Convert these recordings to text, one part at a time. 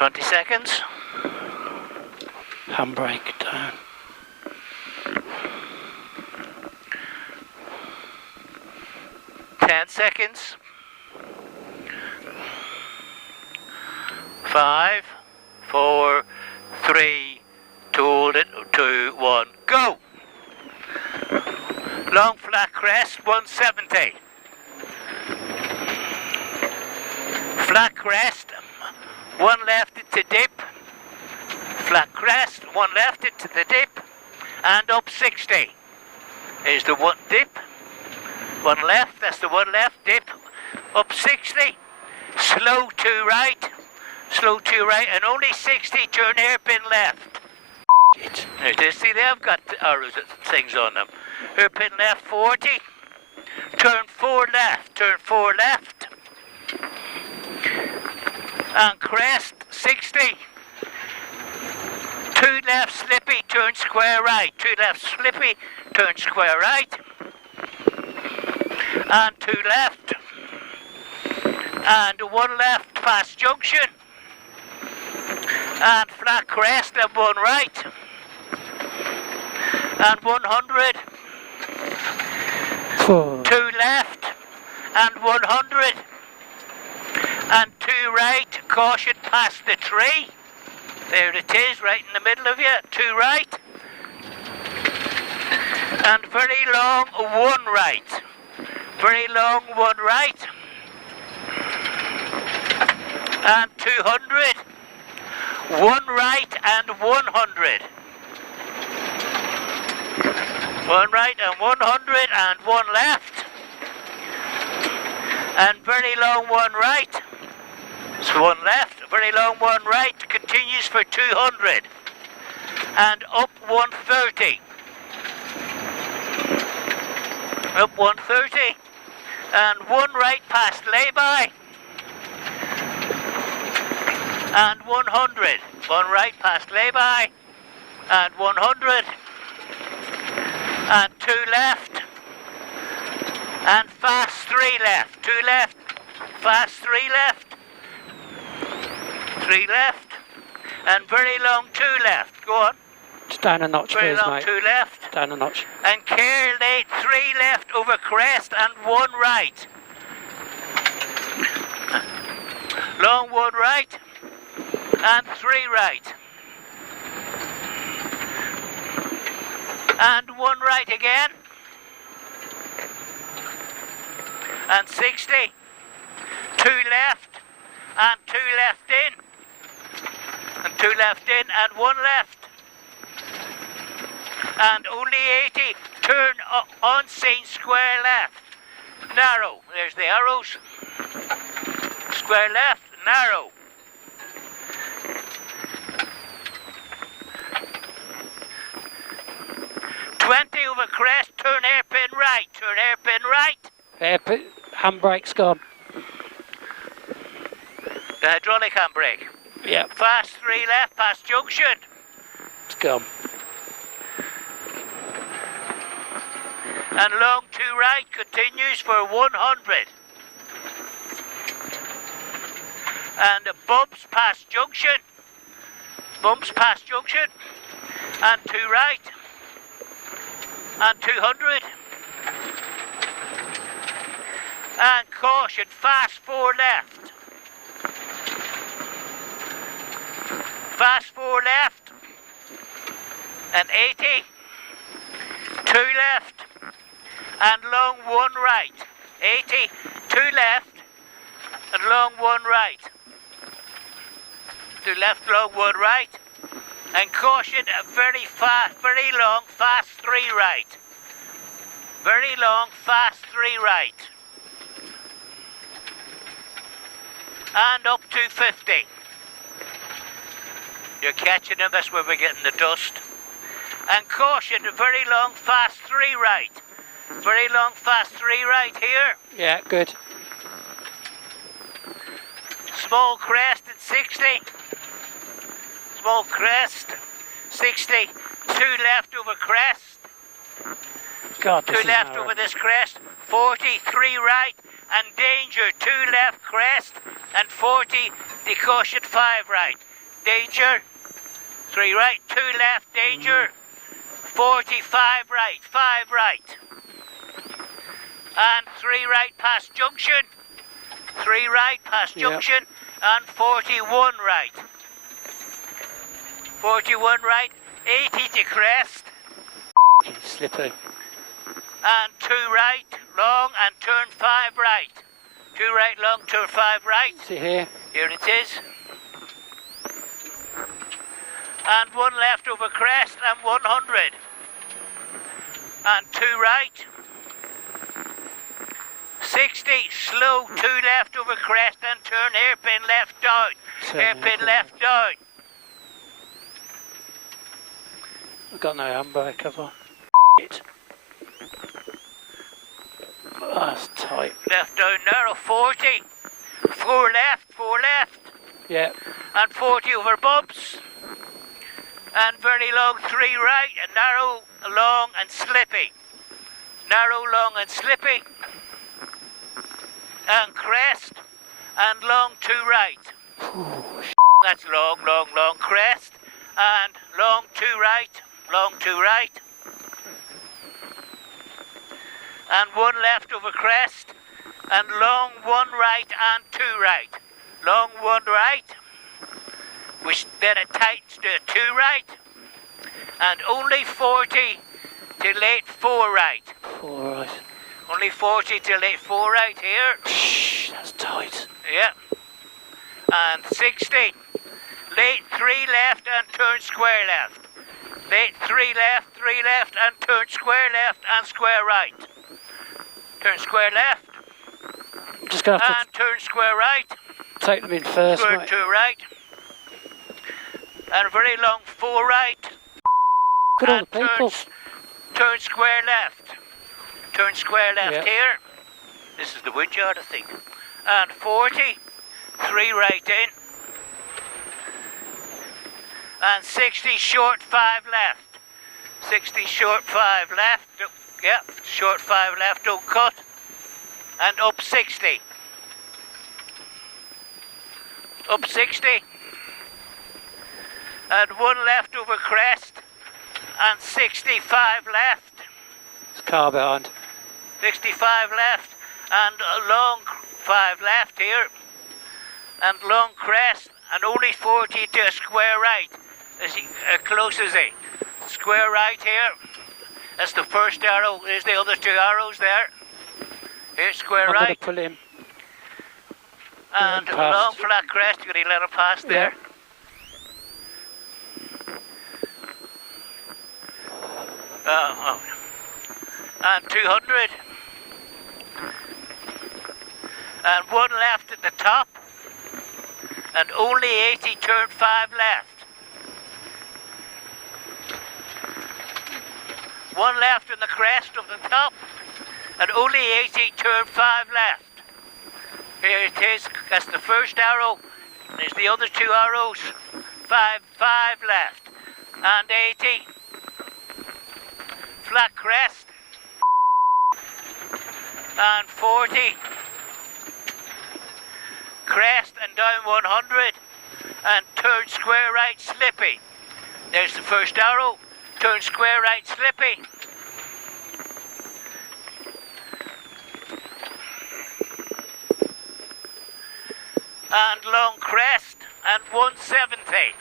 20 seconds. Handbrake down. Seconds. 5, 4, 3, 2, 1, go! Long flat crest, 170. Flat crest, one left into dip. Flat crest, one left into the dip. And up 60 is the one dip. One left, that's the one left, dip, up 60, slow to right, and only 60, turn hairpin left. Now, do you see they have got arrows and things on them. Hairpin left 40, turn 4 left, and crest 60, 2 left slippy, turn square right, 2 left slippy, turn square right, and 2 left, and 1 left past junction, and flat crest and 1 right, and 100, 2 left, and 100, and 2 right, caution past the tree, there it is, right in the middle of you, 2 right, and very long 1 right. Very long 1 right, and 200, 1 right and 100, 1 right and 100 and 1 left, and very long 1 right, so 1 left, very long 1 right, continues for 200, and up 130, up 130, and 1 right past lay-by, and 100, 1 right past lay-by, and 100, and 2 left, and fast 3 left, 2 left, fast 3 left, 3 left, and very long 2 left, go on. Just down a notch, very please, long mate. 2 left. Down a notch. And care late 3 left over crest and 1 right. Long 1 right and 3 right. And 1 right again. And 60. 2 left and 2 left in. And 2 left in and 1 left. And only 80, turn unseen square left, narrow, there's the arrows, square left, narrow. Over crest, turn hairpin right, turn hairpin right. Hairpin, handbrake's gone. The hydraulic handbrake. Yeah. Fast 3 left past junction. It's gone. And long 2 right continues for 100. And bumps past junction. Bumps past junction. And 2 right. And 200. And caution, fast 4 left. Fast 4 left. And 80. 2 left. And long 1 right, 80, 2 left, and long 1 right, 2 left, long 1 right, and caution, very fast, very long, fast 3 right, very long, fast 3 right, and up to 50. You're catching them, that's where we're getting the dust. And caution, very long, fast 3 right. Very long, fast 3 right here. Yeah, good. Small crest at 60. Small crest, 60. 2 left over crest. God, 2 left over this crest. 40, 3 right. And danger, 2 left crest. And 40, the caution 5 right. danger. 3 right, 2 left, danger. 45 right, 5 right. And 3 right past junction. 3 right past junction. And 41 right. 41 right, 80 to crest. Slippy. And 2 right, long, and turn 5 right. 2 right, long, turn 5 right. See here? Here it is. And 1 left over crest and 100. And 2 right. 60, slow, 2 left over crest and turn hairpin left down. Hairpin left down. I've got no handbrake, have I? It. Oh, that's tight. Left down, narrow, 40. 4 left, 4 left. Yeah. And 40 over bumps. And very long, 3 right, and narrow, long and slippy. Narrow, long and slippy. And crest, and long 2 right. Ooh, That's long, long, long crest, and long 2 right, long 2 right. And 1 left over crest, and long 1 right and 2 right. Long 1 right, which then it tightens to 2 right, and only 40 to late 4 right. 4 right. Only 40 to late 4 right here. Shh, that's tight. Yeah. And 60. Late 3 left and turn square left. Late 3 left and turn square left and square right. Turn square left. I'm just going to have and turn square right. to take them in first, Turn mate. 2 right. And a very long 4 right. Look at all the people. Turn square left. Turn square left Yeah. here. This is the woodyard, I think. And 40. 3 right in. And 60 short 5 left. 60 short 5 left. Yeah, short 5 left, don't cut. And up 60. Up 60. And 1 left over crest. And 65 left. There's a car behind. 65 left. And a long 5 left here. And long crest. And only 40 to a square right. As close as he. Square right here. That's the first arrow. There's the other 2 arrows there. Here's square I'm right. going to pull him. And a long flat crest. You're going to let him pass there. And 200. And 1 left at the top. And only 80, turn 5 left. 1 left in the crest of the top. And only 80, turn 5 left. Here it is, that's the first arrow. There's the other 2 arrows. 5 left. And 80. Flat crest. And 40. Crest and down 100. And turn square right, slippy. There's the first arrow. Turn square right, slippy. And long crest and 170.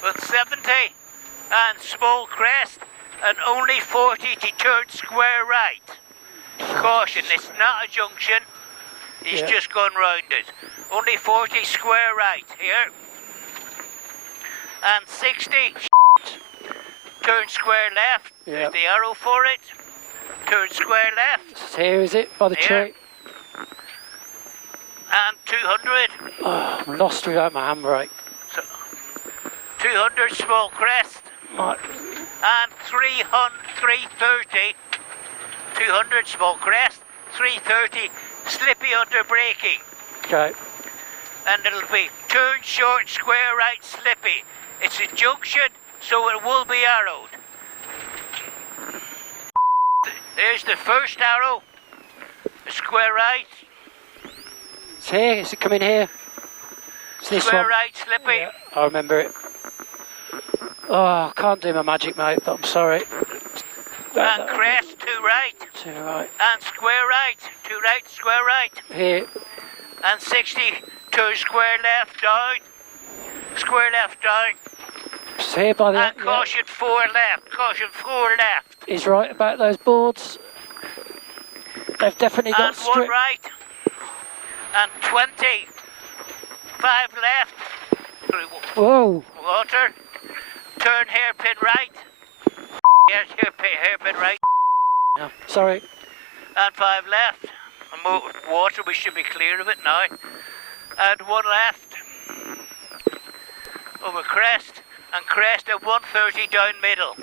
170 and small crest and only 40 to turn square right. Caution, it's not a junction. He's just gone round it. Only 40 square right here. And 60. Turn square left. There's the arrow for it. Turn square left. Here is it, by the tree. And 200. Oh, I'm lost without my handbrake. So, 200 small crest. Right. And 330. 200 small crest. 330 slippy under braking. Okay. And it'll be turn short, square right, slippy. It's a junction, so it will be arrowed. There's the first arrow. Square right. here. Is it coming here? It's this Square one. right, slippy. Yeah, I remember it. Oh, I can't do my magic, mate, but I'm sorry. And crest, 2 right. 2 right. And square right, 2 right, square right. Here. And 60, 2 square left, down. Square left, down. It's here by the... And caution 4 left, caution 4 left. He's right about those boards. They've definitely got And strip. 1 right. And 20. 5 left. Whoa. Water. Turn hairpin right. Yes, hairpin right. No, sorry. And 5 left. And water, we should be clear of it now. And 1 left. Over crest. And crest at 130 down middle.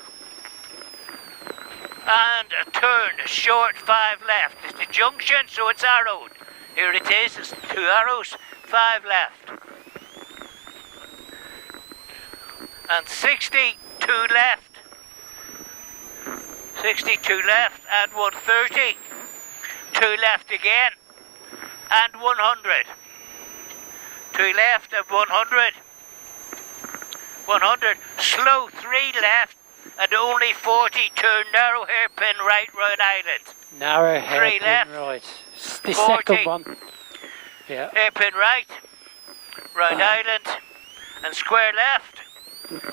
And a turn, short 5 left. It's the junction, so it's arrowed. Here it is, it's 2 arrows, 5 left. And 60, 2 left. 62 left and 130. 2 left again. And 100. 2 left and 100. 100. Slow 3 left and only 40. Turn narrow hairpin right, Rhode Island. Narrow 3 hairpin left. right. It's the 40. second one. Yeah. Hairpin right, Rhode Island, and square left.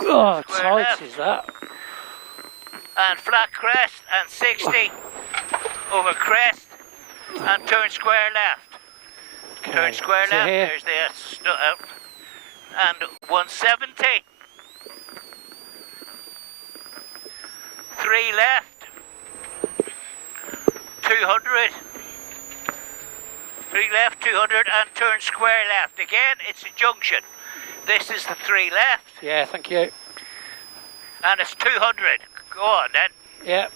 Oh, Square tight left. is that? And flat crest and 60 over crest and turn square left. Okay. Turn square So left. here. There's the and 170. 3 left. 200. 3 left, 200, and turn square left. Again, it's a junction. This is the 3 left, Yeah, thank you. and it's 200. Go on then. Yeah.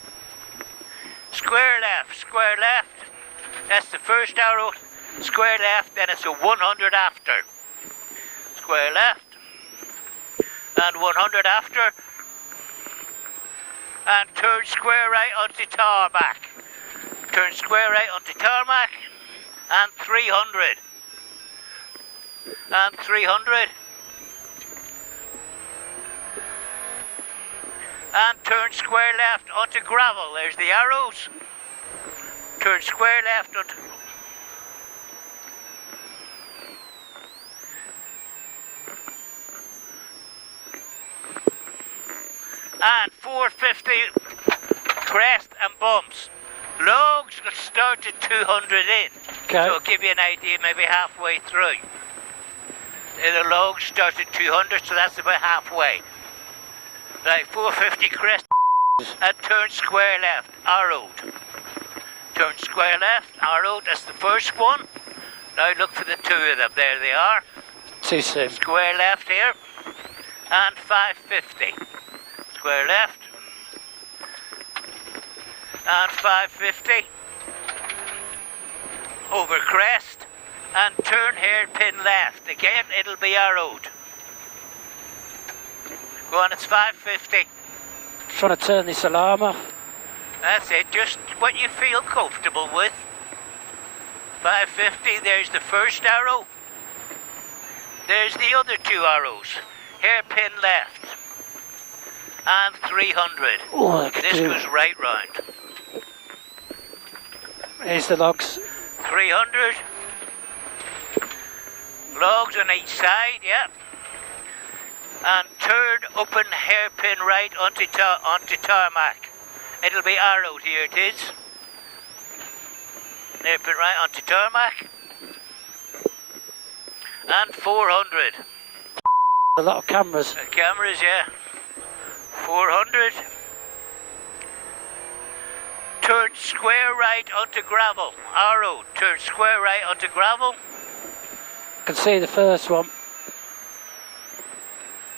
Square left. That's the first arrow. Square left, then it's a 100 after. Square left. And 100 after. And turn square right onto tarmac. Turn square right onto tarmac. And 300. And 300. And turn square left onto gravel. There's the arrows. Turn square left onto... And 450 crest and bumps. Logs got started 200 in. Okay. So I'll give you an idea, maybe halfway through. The logs started 200, so that's about halfway. Right, 450 crest and turn square left, arrowed. Turn square left, arrowed, that's the first one. Now look for the 2 of them, there they are. Too soon. Square left here, and 550. Square left, and 550. Over crest, and turn hairpin left. Again, it'll be arrowed. Go on, it's 550. Trying to turn this alarm off. That's it, just what you feel comfortable with. 550, there's the first arrow. There's the other 2 arrows. Hairpin left. And 300. Oh, I could This do. goes right round. Here's the logs. 300. Logs on each side, yeah. And turn open hairpin right onto tarmac. It'll be arrowed, here it is. Hairpin right onto tarmac. And 400. A lot of cameras. The cameras, yeah. 400. Turn square right onto gravel. Arrow. Turn square right onto gravel. I can see the first one.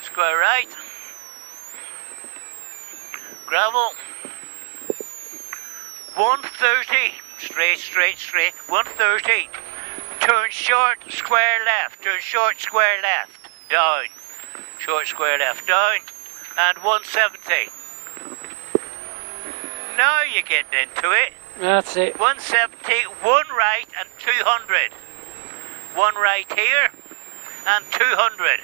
Square right. Gravel. 130. Straight. 130. Turn short, square left. Turn short, square left. Down. Short, square left, down. And 170. Now you're getting into it. That's it. 170, 1 right and 200. one right here, and 200.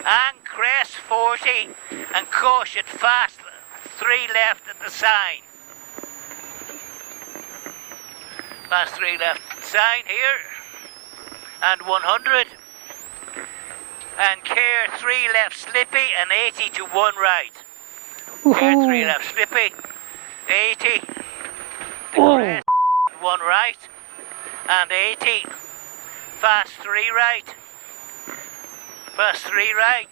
And crest 40, and caution fast, 3 left at the sign. Fast 3 left at the sign here, and 100. And care 3 left slippy, and 80 to 1 right. Care 3 left slippy, 80. The crest, 1 right, and 80. Fast 3 right. Fast 3 right.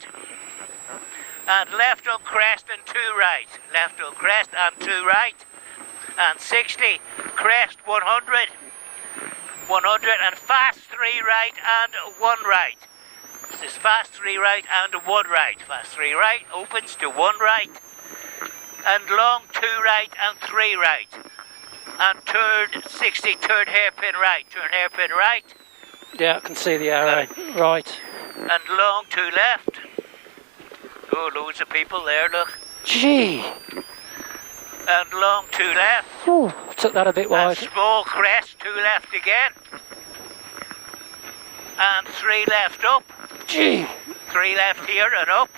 And left on crest and 2 right. Left on crest and 2 right. And 60. Crest 100. 100 and fast 3 right and 1 right. This is fast 3 right and 1 right. Fast 3 right opens to 1 right. And long 2 right and 3 right. And turn 60, turn hairpin right. Turn hairpin right. Yeah, I can see the arrow. Right. And long 2 left. Oh, loads of people there, look. Gee. And long 2 left. Oh, took that a bit wide. And small crest, 2 left again. And 3 left up. Gee. 3 left here and up.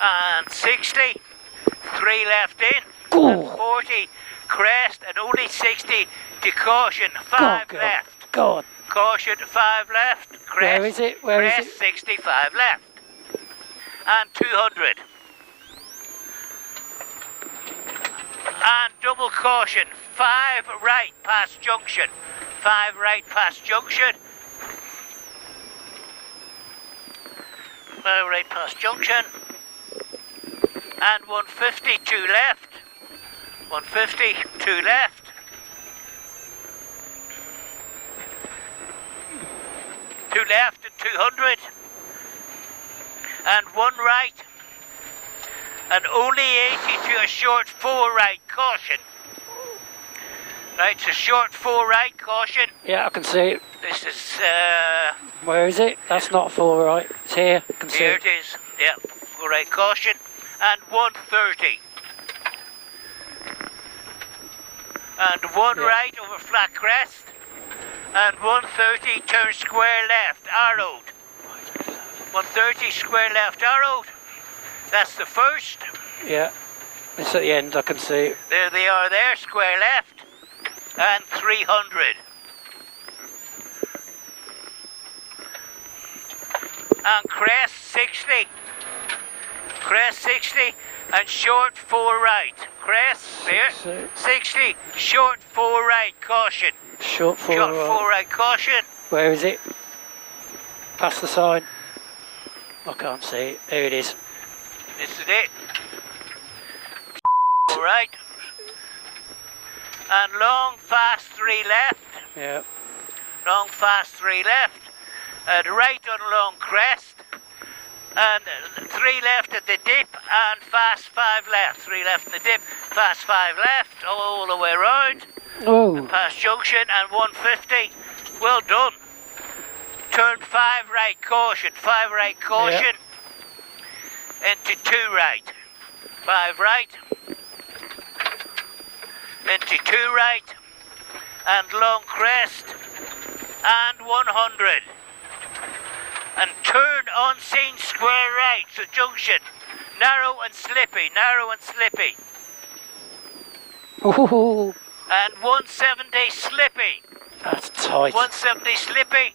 And 60. 3 left in. Oh. And 40. Crest and only 60 to caution. 5 left. Go on. Caution 5 left. Crest. Where is it? Where is crest, it? 65 left. And 200. And double caution. 5 right past junction. 5 right past junction. 5 right past junction. And 150, 2 left. 150, 2 left. Two left and 200. And 1 right. And only 80 to a short 4 right, caution. Right, it's a short 4 right, caution. Yeah, I can see it. This is, Where is it? That's not 4 right. It's here. I can see here it. it is. Yeah, 4 right, caution. And 130. And 1 right over flat crest. And 130, turn square left, arrowed. 130, square left, arrowed. That's the first. Yeah. It's at the end, I can see it. There they are there, square left. And 300. And crest 60. Crest 60 and short 4 right. Crest there. 60, short 4 right, caution. Short 4 Short right. 4 right, caution. Where is it? Past the sign. I can't see it. There it is. This is it. 4 right. And long, fast 3 left. Yeah. Long, fast 3 left. And right on long crest. And 3 left at the dip and fast 5 left. 3 left in the dip, fast 5 left, all the way round. Oh. And past junction and 150. Well done. Turn 5 right, caution. 5 right, caution. Into 2 right. 5 right. Into 2 right. And long crest. And 100. And turn unseen square right, so junction. Narrow and slippy, narrow and slippy. Ooh. And 170 slippy. That's tight. 170 slippy.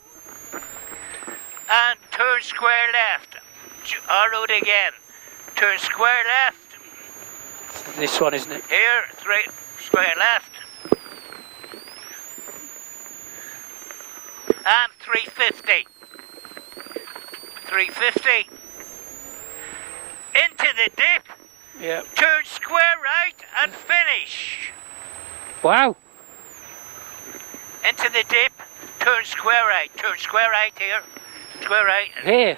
And turn square left. Arrowed again. Turn square left. This one, isn't it? Here, 3 square left. And 350. 350. Into the dip. Yeah. Turn square right and finish. Wow. Into the dip. Turn square right. Turn square right here. Square right. Here.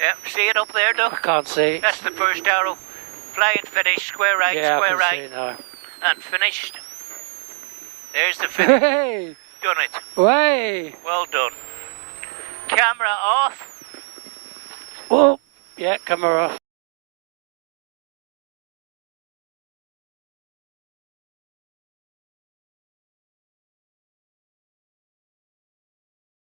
Yeah, see it up there, I look? can't see it. That's the first arrow. Fly and finish. Square right, Yeah, square I can right. see it now. And finished. There's the finish. Hey. Done it. Way. Well done. Camera off. Oh. Yeah, camera off.